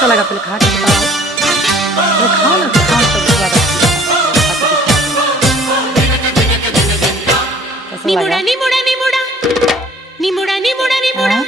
कैसा लगा पहले खा के बताओ। पहले खाओ ना, तो खाओ तब स्वाद आती है। कैसा निमुड़ा लगा? निमुड़ा निमुड़ा निमुड़ा निमुड़ा निमुड़ा